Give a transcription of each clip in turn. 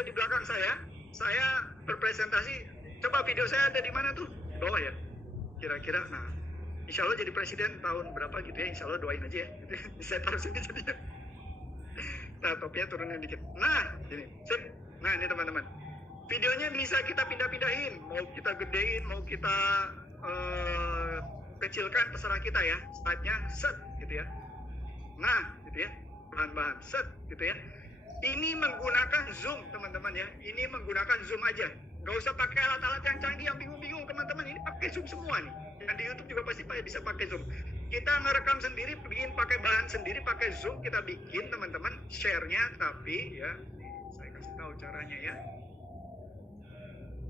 ada di belakang saya berpresentasi. Coba video saya ada di mana tuh? Bawah ya. Kira-kira, nah, insya Allah jadi presiden tahun berapa gitu ya, insya Allah doain aja ya. Saya taruh sini jadi. Nah, topinya turunin dikit. Nah, ini, sip. Nah, ini teman-teman. Videonya bisa kita pindah-pindahin, mau kita gedein, mau kita kecilkan, terserah kita ya. Slide-nya set gitu ya. Nah, gitu ya. Bahan-bahan set gitu ya. Ini menggunakan Zoom, teman-teman ya. Ini menggunakan Zoom aja. Nggak usah pakai alat-alat yang canggih, yang bingung-bingung, teman-teman. Ini pakai Zoom semua nih. Dan di YouTube juga pasti bisa pakai Zoom. Kita ngerekam sendiri, bikin pakai bahan sendiri, pakai Zoom, kita bikin, teman-teman. Share-nya, tapi ya, saya kasih tahu caranya ya.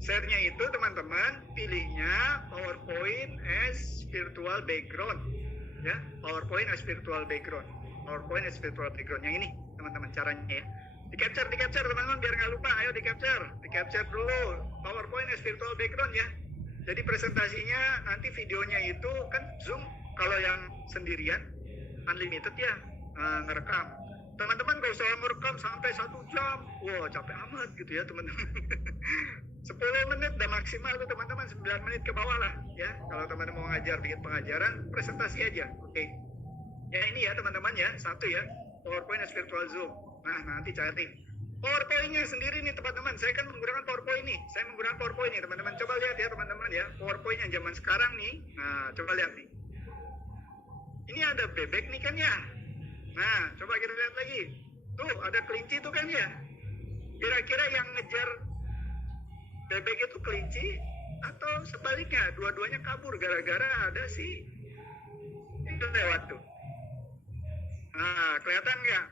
Share-nya itu, teman-teman, pilihnya PowerPoint as virtual background. Ya, PowerPoint as virtual background. PowerPoint as virtual background. Yang ini, teman-teman, caranya ya. Di capture teman-teman, biar nggak lupa. Ayo di capture dulu PowerPoint as virtual background ya. Jadi presentasinya nanti videonya itu kan Zoom kalau yang sendirian unlimited ya, ngerekam. Teman-teman nggak usah merekam sampai 1 jam, wah capek amat gitu ya teman-teman. 10 menit udah maksimal tuh teman-teman, 9 menit ke bawah lah ya. Kalau teman-teman mau ngajar bikin pengajaran, presentasi aja, oke. Ya ini ya teman-teman ya, satu ya, PowerPoint as virtual Zoom. Nah, nanti cari PowerPoint-nya sendiri nih teman-teman. Saya kan menggunakan PowerPoint nih. Saya menggunakan PowerPoint nih teman-teman. Coba lihat ya teman-teman ya. PowerPoint yang zaman sekarang nih. Nah, coba lihat nih. Ini ada bebek nih kan ya. Nah, coba kita lihat lagi. Tuh, ada kelinci tuh kan ya. Kira-kira yang ngejar bebek itu kelinci atau sebaliknya? Dua-duanya kabur gara-gara ada si itu lewat tuh. Nah, kelihatan nggak?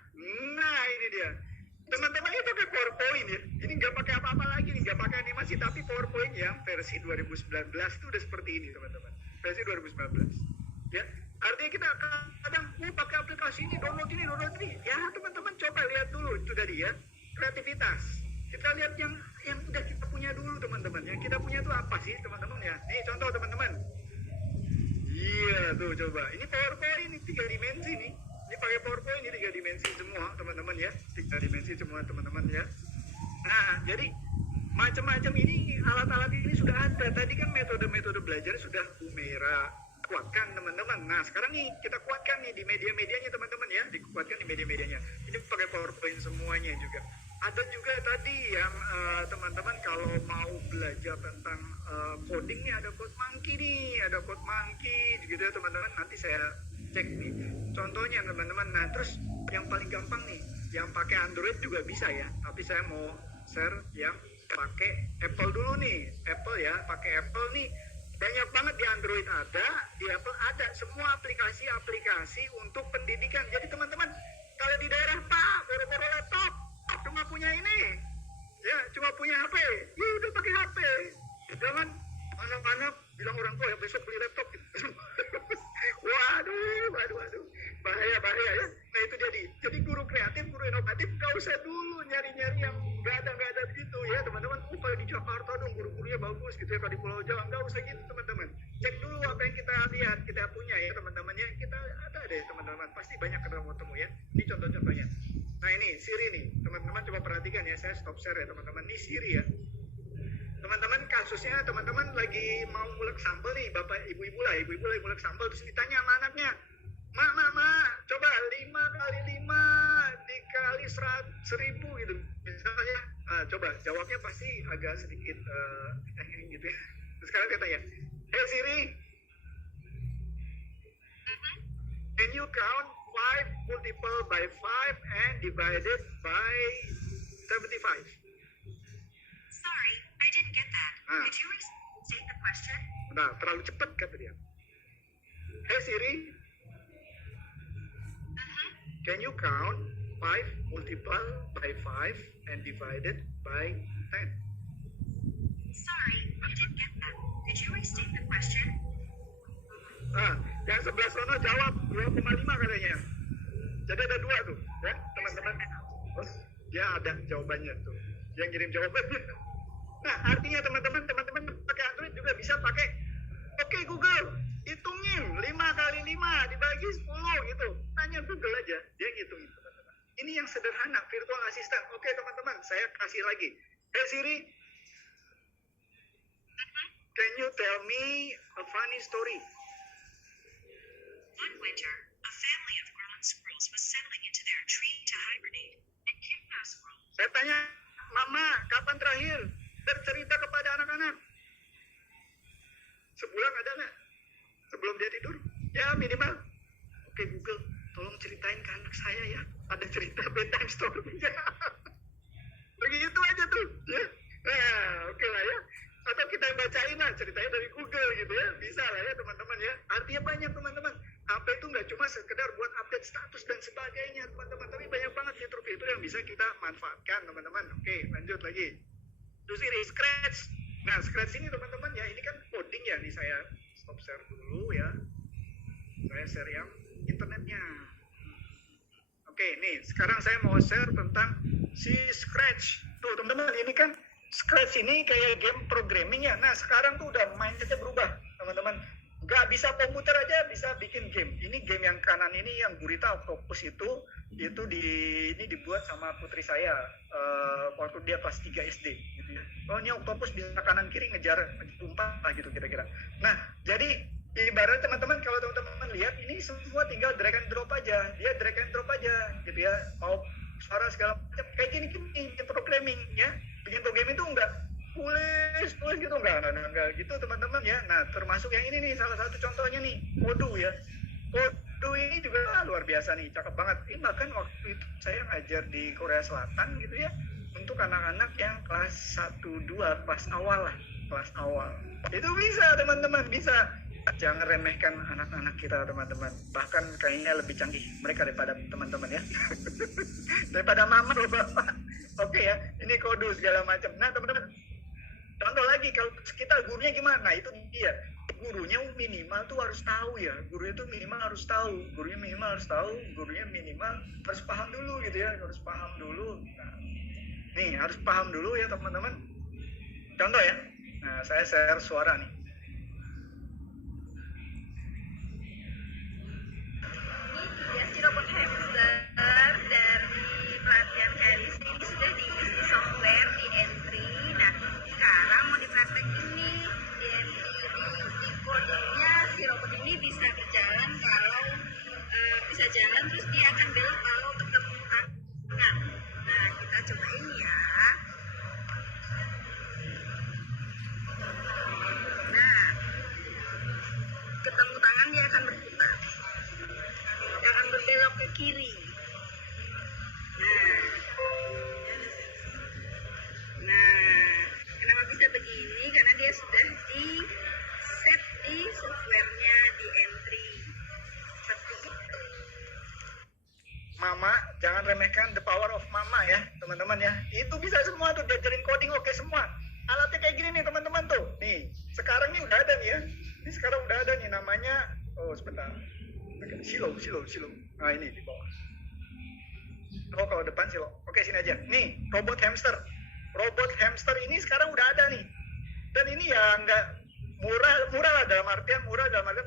Nah, ini dia. Teman-teman ini pakai PowerPoint ya. Ini nggak pakai apa-apa lagi nih, nggak pakai animasi, tapi PowerPoint yang versi 2019 itu udah seperti ini teman-teman. Versi 2019. Ya, artinya kita kadang pakai aplikasi ini, download ini. Ya teman-teman coba lihat dulu itu tadi ya, kreativitas. Kita lihat yang udah kita punya dulu teman-teman. Yang kita punya itu apa sih teman-teman ya? Nih contoh teman-teman. Iya tuh coba. Ini PowerPoint ini 3 dimensi nih. Ini pakai PowerPoint ini 3 dimensi semua teman-teman ya. 3 dimensi semua teman-teman ya. Nah, jadi macam-macam ini alat-alat ini sudah ada. Tadi kan metode-metode belajar sudah Humera kuatkan teman-teman. Nah, sekarang nih kita kuatkan nih di media-medianya teman-teman ya. Dikuatkan di media-medianya. Ini pakai PowerPoint semuanya juga. Ada juga tadi yang teman-teman kalau mau belajar tentang coding nih, ada Code Monkey nih, ada Code Monkey gitu ya teman-teman. Nanti saya cek nih contohnya teman-teman. Nah, terus yang paling gampang nih, yang pakai Android juga bisa ya. Tapi saya mau share yang pakai Apple dulu nih. Apple ya, pakai Apple nih. Banyak banget di Android ada, di Apple ada. Semua aplikasi-aplikasi untuk pendidikan. Jadi teman-teman, kalau di daerah Pak, baru-baru laptop, cuma punya ini, ya cuma punya HP, ya udah pakai HP. Jangan anak-anak bilang orang tua ya besok beli laptop. Waduh, bahaya ya. Nah itu jadi guru kreatif, guru inovatif, gak usah dulu nyari-nyari yang gak ada begitu ya teman-teman. Kalau di Jakarta dong guru-gurunya bagus gitu ya, kalau di Pulau Jawa gak usah gitu teman-teman. Cek dulu apa yang kita lihat, kita punya ya teman-teman ya. Kita ada deh teman-teman, pasti banyak ketemu ya. Ini contoh-contohnya. Nah ini Siri nih, teman-teman coba perhatikan ya, saya stop share ya teman-teman. Ini Siri ya. Teman-teman kasusnya teman-teman lagi mau ngulek sampel nih, bapak ibu-ibu lagi ngulek sampel, terus ditanya sama anaknya, mak, coba 5 kali 5 dikali 1000 gitu misalnya. Coba jawabnya pasti agak sedikit gitu ya. Terus sekarang katanya, hey Siri, can you count 5 multiple by 5 and divided by 75? Sorry, I didn't get that. Could you restate the question? Nah, terlalu cepat kata dia. Hey Siri, can you count 5 multiple by 5 and divided by 10? Sorry, I didn't get that. Could you restate the question? Yang sebelah sana jawab 2,5 katanya. Jadi ada 2 tuh, ya teman-teman. Ya ada jawabannya tuh. Yang kirim jawabannya. Nah, artinya teman-teman pakai Android juga bisa pakai Oke Google, hitungin 5 kali 5 dibagi 10 gitu. Tanya Google aja, dia ngitungin teman-teman. Ini yang sederhana, virtual assistant. Oke teman-teman, saya kasih lagi. Hey Siri, can you tell me a funny story? One winter, a family of grown squirrels was settling into their tree to hibernate. And Kimba squirrel. Saya tanya, Mama, kapan terakhir bercerita kepada anak-anak? Sebulan ada nggak? Sebelum dia tidur? Ya minimal. Oke Google, tolong ceritain ke anak saya ya. Ada cerita bedtime story-nya. Begitu aja tuh. Ya. Nah, oke lah ya. Atau kita bacain lah ceritanya dari Google gitu ya. Bisa lah ya teman-teman ya. Artinya banyak teman-teman. HP itu nggak cuma sekedar buat update status dan sebagainya teman-teman. Tapi banyak banget fitur-fitur yang bisa kita manfaatkan teman-teman. Oke lanjut lagi. Terus ini Scratch. Nah Scratch ini teman-teman ya. Ini kan coding ya. Nih saya stop share dulu ya. Saya share yang internetnya. Oke, nih sekarang saya mau share tentang si Scratch. Tuh teman-teman, ini kan Scratch ini kayak game programming ya. Nah sekarang tuh udah mindsetnya berubah teman-teman. Nggak bisa komputer aja bisa bikin game. Ini game yang kanan ini yang Gurita Octopus itu dibuat sama putri saya waktu dia kelas 3 SD gitu ya. Oh ini Octopus bisa kanan kiri ngejar umpan lah gitu kira-kira. Nah jadi ibarat teman-teman kalau teman-teman lihat ini semua tinggal drag and drop aja. Dia drag and drop aja gitu ya. Mau suara segala macam kayak gini programming ya. Bikin programming itu enggak tulis gitu enggak gitu teman-teman ya. Nah termasuk yang ini nih salah satu contohnya nih Odoo ya. Odoo ini juga luar biasa nih, cakep banget. Ini bahkan waktu itu saya ngajar di Korea Selatan gitu ya untuk anak-anak yang kelas 1-2 kelas awal lah, kelas awal. Itu bisa teman-teman, bisa. Jangan remehkan anak-anak kita teman-teman. Bahkan kayaknya lebih canggih mereka daripada teman-teman ya. Daripada mama atau bapak. Oke ya, ini kode segala macam. Nah teman-teman, contoh lagi kalau kita gurunya gimana? Nah itu dia. Gurunya minimal tuh harus tahu ya. Gurunya tuh minimal harus tahu. Gurunya minimal harus paham dulu gitu ya. Harus paham dulu. Nah, nih harus paham dulu ya teman-teman. Contoh ya. Nah saya share suara nih. Si robot hamster dari pelatihan Kelis ini sudah diisi software di entry. Nah sekarang mau dipraktekin nih di entry di codingnya si robot ini bisa berjalan kalau bisa jalan terus dia akan belok kalau ketemu tangan. Nah kita cobain ya. Nah ketemu tangan dia akan berputar. Akan berbelok ke kiri. Nah, kenapa bisa begini? Karena dia sudah di set di softwarenya di entry. Seperti itu. Mama, jangan remehkan the power of mama ya, teman-teman ya. Itu bisa semua tuh diajarin coding oke semua. Alatnya kayak gini nih teman-teman tuh. Nih, sekarang nih udah ada nih ya. Ini sekarang udah ada nih namanya. Oh sebentar. Silo. Nah ini di bawah. Oh kalau depan silo. Oke sini aja. Nih robot hamster. Robot hamster ini sekarang udah ada nih. Dan ini ya nggak murah lah dalam artian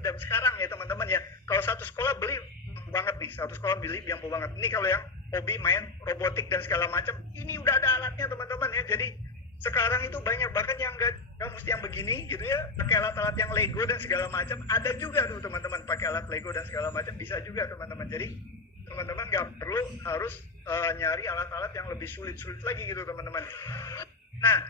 dan sekarang ya teman-teman ya. Kalau satu sekolah beli banget nih. Satu sekolah beli yang banget. Ini kalau yang hobi main robotik dan segala macam. Ini udah ada alatnya teman-teman ya. Jadi sekarang itu banyak bahkan yang nggak mesti yang begini gitu ya, pakai alat-alat yang Lego dan segala macam ada juga tuh teman-teman, pakai alat Lego dan segala macam bisa juga teman-teman. Jadi teman-teman nggak perlu harus nyari alat-alat yang lebih sulit lagi gitu teman-teman. Nah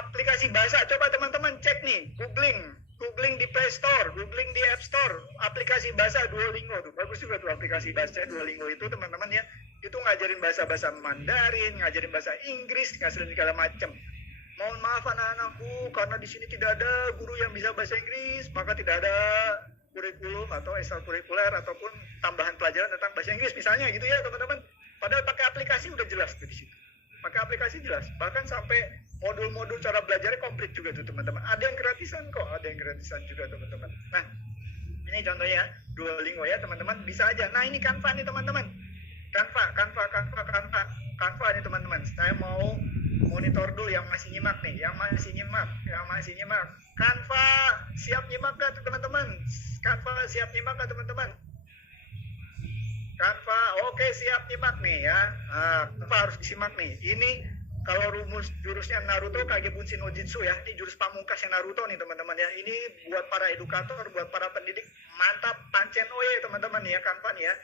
aplikasi bahasa coba teman-teman cek nih, googling di Play Store, googling di App Store, aplikasi bahasa Duolingo tuh bagus juga tuh aplikasi bahasa Duolingo itu teman-teman ya. Itu ngajarin bahasa Mandarin, ngajarin bahasa Inggris, ngajarin segala macam. Mohon maaf anak-anakku, karena di sini tidak ada guru yang bisa bahasa Inggris, maka tidak ada kurikulum atau ekstrakurikuler ataupun tambahan pelajaran tentang bahasa Inggris misalnya gitu ya teman-teman. Padahal pakai aplikasi udah jelas tuh di situ. Pakai aplikasi jelas, bahkan sampai modul-modul cara belajarnya komplit juga tuh teman-teman. Ada yang gratisan kok, ada yang gratisan juga teman-teman. Nah, ini contohnya Duolingo ya teman-teman, bisa aja. Nah ini Canva nih teman-teman. Canva nih teman-teman. Saya mau monitor dulu yang masih nyimak nih, yang masih nyimak. Canva siap nyimak gak teman-teman? Canva, oke siap nyimak nih ya. Canva harus disimak nih. Ini kalau rumus jurusnya Naruto Kagebunshi no Jutsu ya. Ini jurus pamungkasnya Naruto nih teman-teman ya. Ini buat para edukator, buat para pendidik. Mantap, pancen oye teman-teman ya Canva nih ya.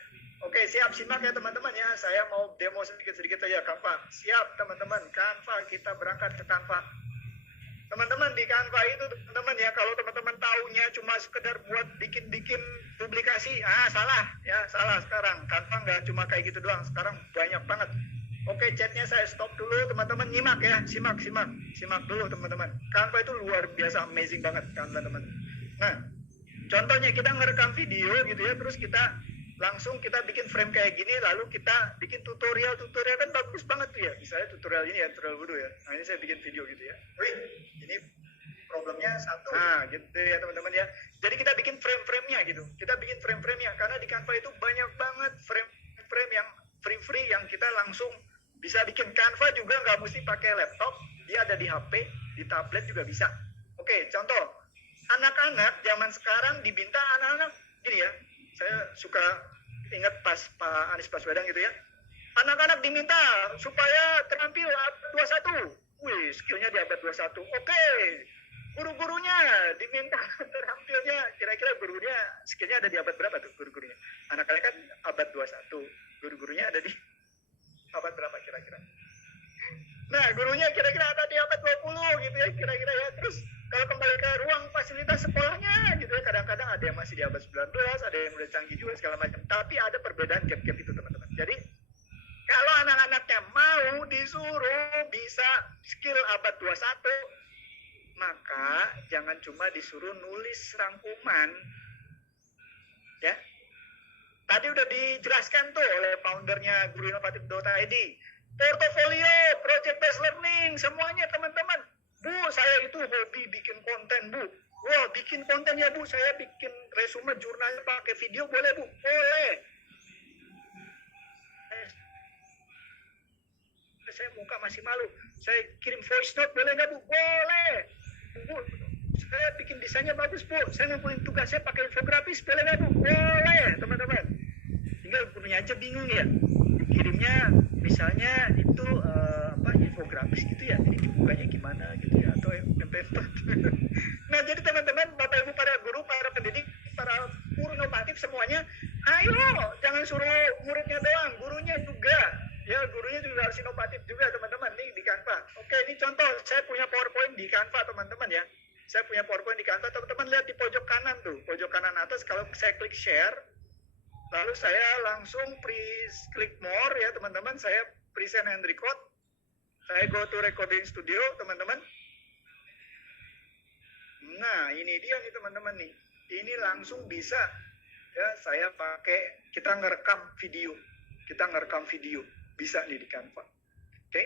Oke, siap simak ya teman-teman ya. Saya mau demo sedikit-sedikit aja Canva. Siap teman-teman, Canva kita berangkat ke Canva. Teman-teman di Canva itu teman-teman ya, kalau teman-teman taunya cuma sekedar buat bikin-bikin publikasi, salah ya, salah sekarang. Canva nggak cuma kayak gitu doang, sekarang banyak banget. Oke, chatnya saya stop dulu, teman-teman nyimak ya, simak dulu teman-teman. Canva itu luar biasa, amazing banget Canva teman. Nah, contohnya kita ngerekam video gitu ya, terus kita langsung kita bikin frame kayak gini, lalu kita bikin tutorial kan bagus banget tuh ya. Misalnya tutorial ini ya, tutorial wudhu ya. Nah ini saya bikin video gitu ya. Wih, ini problemnya satu. Nah gitu ya teman-teman ya. Jadi kita bikin frame-framenya gitu. Kita bikin frame-framenya karena di Canva itu banyak banget frame-frame yang free yang kita langsung bisa bikin. Canva juga nggak mesti pakai laptop, dia ada di HP, di tablet juga bisa. Oke, contoh anak-anak zaman sekarang diminta anak-anak gini ya. Saya suka ingat pas Pak Anies Baswedan gitu ya. Anak-anak diminta supaya terampil abad 21. Wih, skillnya di abad 21. Oke. Guru-gurunya diminta terampilnya. Kira-kira gurunya skillnya ada di abad berapa tuh guru-gurunya? Anak-anak kan abad 21. Guru-gurunya ada di abad berapa kira-kira? Nah, gurunya kira-kira ada di abad 20 gitu ya, kira-kira ya. Terus kalau kembali ke ruang fasilitas sekolahnya gitu ya, kadang-kadang ada yang masih di abad 19, ada yang udah canggih juga segala macam. Tapi ada perbedaan gap-gap itu teman-teman. Jadi kalau anak-anaknya mau disuruh bisa skill abad 21, maka jangan cuma disuruh nulis rangkuman. Ya. Tadi udah dijelaskan tuh oleh foundernya guruinovatif.id. Portofolio, project based learning, semuanya teman-teman. Bu, saya itu hobi bikin konten, Bu. Wah, bikin konten ya, Bu. Saya bikin resume jurnalnya pakai video, boleh, Bu? Boleh. Saya muka masih malu. Saya kirim voice note, boleh nggak, Bu? Boleh. Bu, saya bikin desainnya bagus, Bu. Saya ngumpulin tugasnya pakai infografis, boleh nggak, Bu? Boleh, teman-teman. Tinggal gurunya aja bingung ya. Kirimnya misalnya itu infografis gitu ya, ini dibukanya gimana gitu ya, atau MP4. Nah jadi teman-teman, Bapak Ibu para guru, para pendidik, para guru inovatif semuanya, ayo jangan suruh muridnya doang, gurunya juga ya, gurunya juga harus inovatif juga teman-teman nih di Canva. Oke, ini contoh saya punya PowerPoint di Canva teman-teman ya. Saya punya PowerPoint di Canva, teman-teman lihat di pojok kanan tuh, pojok kanan atas. Kalau saya klik share, lalu saya langsung klik more ya teman-teman, saya present and record. Saya go to recording studio teman-teman. Nah ini dia nih teman-teman nih. Ini langsung bisa ya, saya pakai, kita ngerekam video. Bisa nih di Canva. Oke.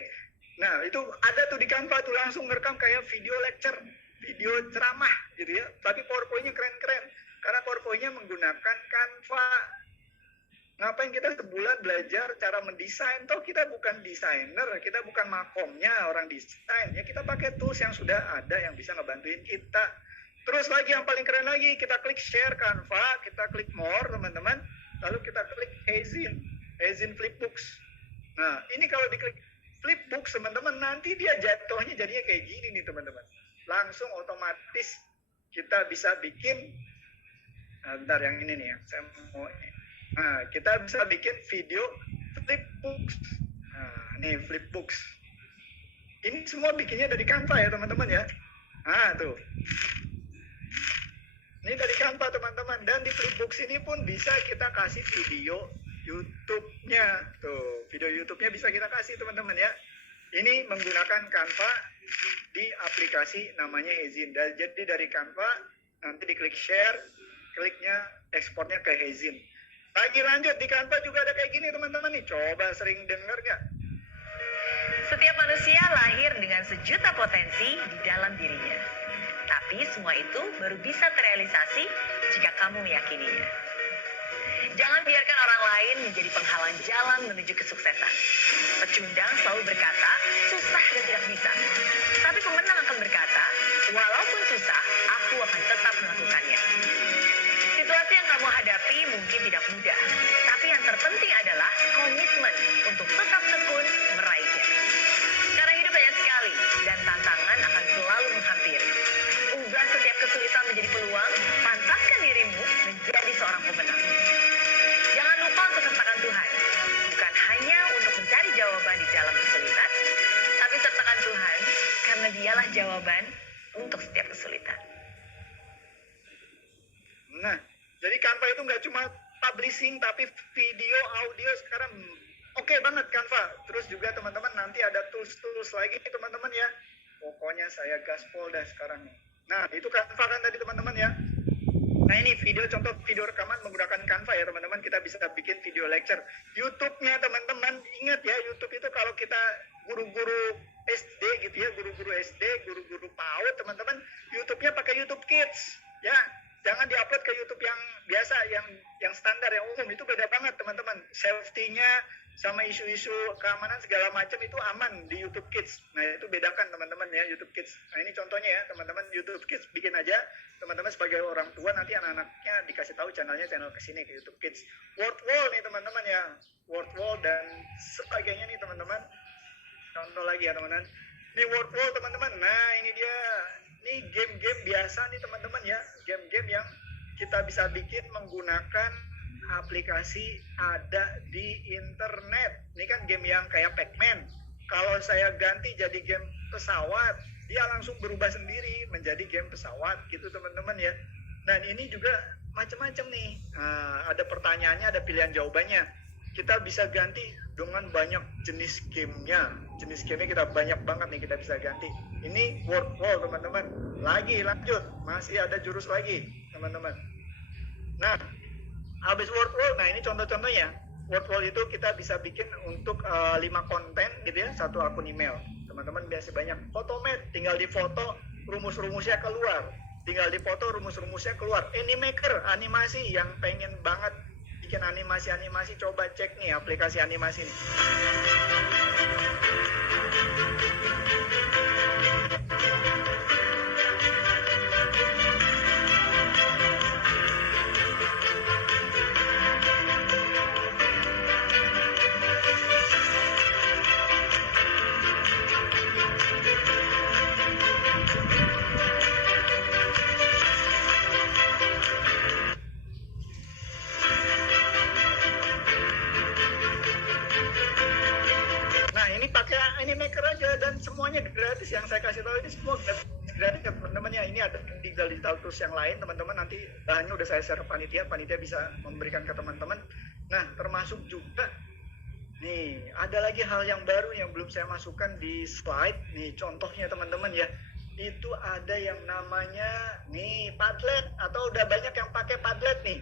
Nah itu ada tuh di Canva tuh, langsung ngerekam kayak video lecture, video ceramah gitu ya. Tapi PowerPoint-nya keren-keren. Karena PowerPoint-nya menggunakan Canva. Ngapain kita sebulan belajar cara mendesain? Toh kita bukan desainer, kita bukan makomnya orang desain. Ya kita pakai tools yang sudah ada yang bisa ngebantuin kita. Terus lagi yang paling keren lagi, kita klik share Canva, kita klik more teman-teman. Lalu kita klik Azin Flipbooks. Nah ini kalau diklik Flipbooks teman-teman, nanti dia jatuhnya jadinya kayak gini nih teman-teman. Langsung otomatis kita bisa bikin. Nah, bentar yang ini nih ya, saya mau. Nah, kita bisa bikin video flipbooks. Nah, nih flipbooks. Ini semua bikinnya dari Canva ya teman-teman ya. Nah, tuh. Ini dari Canva teman-teman. Dan di flipbooks ini pun bisa kita kasih video YouTube-nya. Tuh, video YouTube-nya bisa kita kasih teman-teman ya. Ini menggunakan Canva di aplikasi namanya Azin. Jadi dari Canva nanti diklik share, kliknya ekspornya ke Azin. Lagi lanjut, di Canva juga ada kayak gini teman-teman nih. Coba sering dengar nggak? Setiap manusia lahir dengan sejuta potensi di dalam dirinya. Tapi semua itu baru bisa terrealisasi jika kamu meyakininya. Jangan biarkan orang lain menjadi penghalang jalan menuju kesuksesan. Pecundang selalu berkata, susah dan tidak bisa. Tapi pemenang akan berkata, walaupun susah, aku akan tetap melakukannya. Situasi yang kamu hadapi mungkin tidak mudah, tapi yang terpenting dialah jawaban untuk setiap kesulitan. Nah, jadi Canva itu nggak cuma publishing, tapi video, audio sekarang oke banget Canva. Terus juga teman-teman nanti ada tools-tools lagi teman-teman ya. Pokoknya saya gaspol dah sekarang nih. Nah, itu Canva kan tadi teman-teman ya. Nah ini video, contoh video rekaman menggunakan Canva ya teman-teman. Kita bisa bikin video lecture. YouTube-nya teman-teman, ingat ya, YouTube itu kalau kita guru-guru SD gitu ya, guru-guru SD, guru-guru PAUD teman-teman, YouTube-nya pakai YouTube Kids ya. Jangan diupload ke YouTube yang biasa, yang standar, yang umum. Itu beda banget teman-teman. Safety-nya sama isu-isu keamanan segala macam itu aman di YouTube Kids. Nah itu bedakan teman-teman ya, YouTube Kids. Nah ini contohnya ya teman-teman, YouTube Kids bikin aja. Teman-teman sebagai orang tua nanti anak-anaknya dikasih tahu channelnya, channel kesini ke YouTube Kids. Word wall nih teman-teman ya, word wall dan sebagainya nih teman-teman. Contoh lagi ya teman-teman. Ini word wall teman-teman. Nah ini dia. Ini game-game biasa nih teman-teman ya. Game-game yang kita bisa bikin menggunakan aplikasi ada di internet. Ini kan game yang kayak Pac-Man. Kalau saya ganti jadi game pesawat, dia langsung berubah sendiri menjadi game pesawat gitu teman-teman ya. Dan ini juga macam-macam nih. Ada pertanyaannya, ada pilihan jawabannya. Kita bisa ganti dengan banyak jenis gamenya. Jenis gamenya kita banyak banget nih kita bisa ganti. Ini word wall teman-teman. Lagi lanjut, masih ada jurus lagi teman-teman. Nah, habis word wall, nah ini contoh-contohnya. Word wall itu kita bisa bikin untuk 5 konten gitu ya, satu akun email. Teman-teman biasa banyak. Photomat, tinggal di foto, rumus-rumusnya keluar. Tinggal di foto, rumus-rumusnya keluar. Animaker, animasi yang pengen banget bikin animasi-animasi, coba cek nih aplikasi animasi nih. Animaker aja dan semuanya gratis. Yang saya kasih tahu ini semua gratis ya teman-teman ya. Ini ada di digital tools yang lain teman-teman, nanti bahannya udah saya share ke panitia bisa memberikan ke teman-teman. Nah termasuk juga nih ada lagi hal yang baru yang belum saya masukkan di slide nih, contohnya teman-teman ya. Itu ada yang namanya nih Padlet, atau udah banyak yang pakai Padlet nih.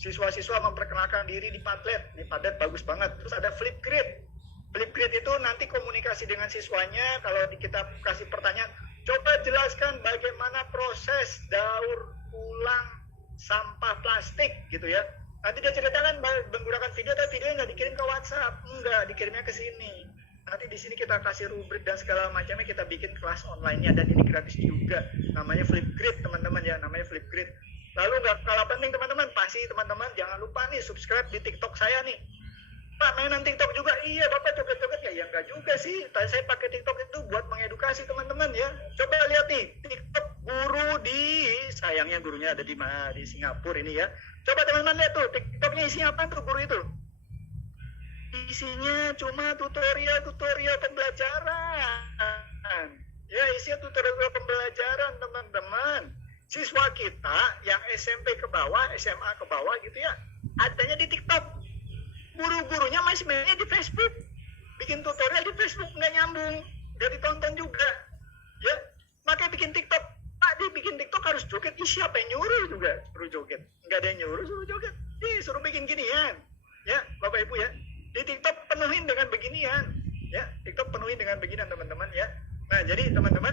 Siswa-siswa memperkenalkan diri di Padlet. Nih Padlet bagus banget. Terus ada Flipgrid. Flipgrid itu nanti komunikasi dengan siswanya. Kalau kita kasih pertanyaan, coba jelaskan bagaimana proses daur ulang sampah plastik gitu ya. Nanti dia ceritakan menggunakan video, tapi videonya nggak dikirim ke WhatsApp, enggak, dikirimnya ke sini. Nanti di sini kita kasih rubrik dan segala macamnya, kita bikin kelas online-nya dan ini gratis juga. Namanya Flipgrid teman-teman ya, namanya Flipgrid. Lalu nggak kalah penting teman-teman, pasti teman-teman jangan lupa nih subscribe di TikTok saya nih. Pak, mainan TikTok juga? Iya, Bapak joget-joget ya? Ya enggak juga sih. Tadi saya pakai TikTok itu buat mengedukasi teman-teman ya. Coba lihat nih, TikTok guru sayangnya gurunya ada di Singapura ini ya. Coba teman-teman lihat tuh, TikToknya isinya apa tuh guru itu? Isinya cuma tutorial pembelajaran. Ya, isinya tutorial pembelajaran teman-teman. Siswa kita yang SMP ke bawah, SMA ke bawah gitu ya, adanya di TikTok. Guru-gurunya masih mainnya di Facebook, bikin tutorial di Facebook, nggak nyambung, nggak ditonton juga ya. Makanya bikin TikTok. Pak, dia bikin TikTok harus joget. Siapa yang nyuruh juga suruh joget? Nggak ada yang nyuruh suruh joget. Suruh bikin ginian ya Bapak Ibu ya. Di TikTok penuhin dengan beginian ya. TikTok penuhin dengan beginian teman-teman ya. Nah jadi teman-teman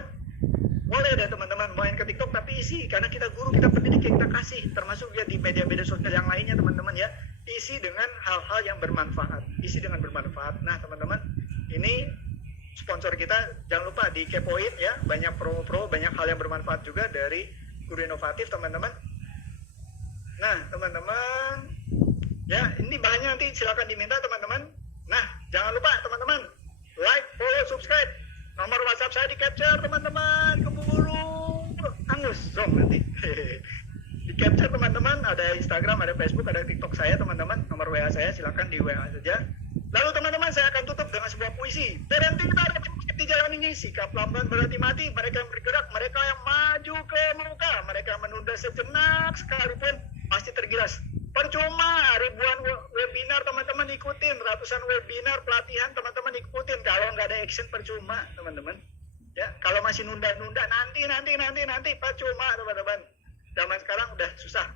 boleh deh teman-teman main ke TikTok, tapi isi, karena kita guru, kita pendidik, kita kasih, termasuk ya di media-media sosial yang lainnya teman-teman ya. Isi dengan hal-hal yang bermanfaat. Isi dengan bermanfaat. Nah teman-teman, ini sponsor kita, jangan lupa dikepoin ya. Banyak promo-promo, banyak hal yang bermanfaat juga dari Guru Inovatif teman-teman. Nah teman-teman, ya ini bahannya nanti silakan diminta teman-teman. Nah jangan lupa teman-teman, like, follow, subscribe. Nomor WhatsApp saya di capture teman-teman, keburu angus dong nanti. Di capture teman-teman, ada Instagram, ada Facebook, ada TikTok saya teman-teman. Nomor WA saya silakan di WA saja. Lalu teman-teman, saya akan tutup dengan sebuah puisi. Berhenti kita ada di jalan ini sikap lamban berarti mati. Mereka yang bergerak, mereka yang maju ke muka, mereka yang menunda sejenak sekalipun pasti tergilas. Percuma ribuan webinar teman-teman ikutin, ratusan webinar pelatihan teman-teman ikutin, kalau nggak ada action percuma teman-teman. Ya, kalau masih nunda-nunda nanti percuma teman-teman. Zaman sekarang udah susah,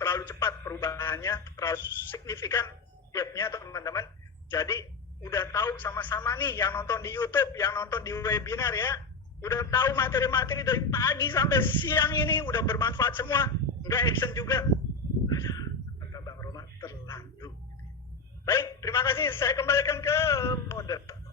terlalu cepat perubahannya, terlalu signifikan gapnya teman-teman. Jadi udah tahu sama-sama nih yang nonton di YouTube, yang nonton di webinar ya, udah tahu materi-materi dari pagi sampai siang ini udah bermanfaat semua, nggak action juga. Kata Bang Roma terlalu. Baik, terima kasih. Saya kembalikan ke moderator.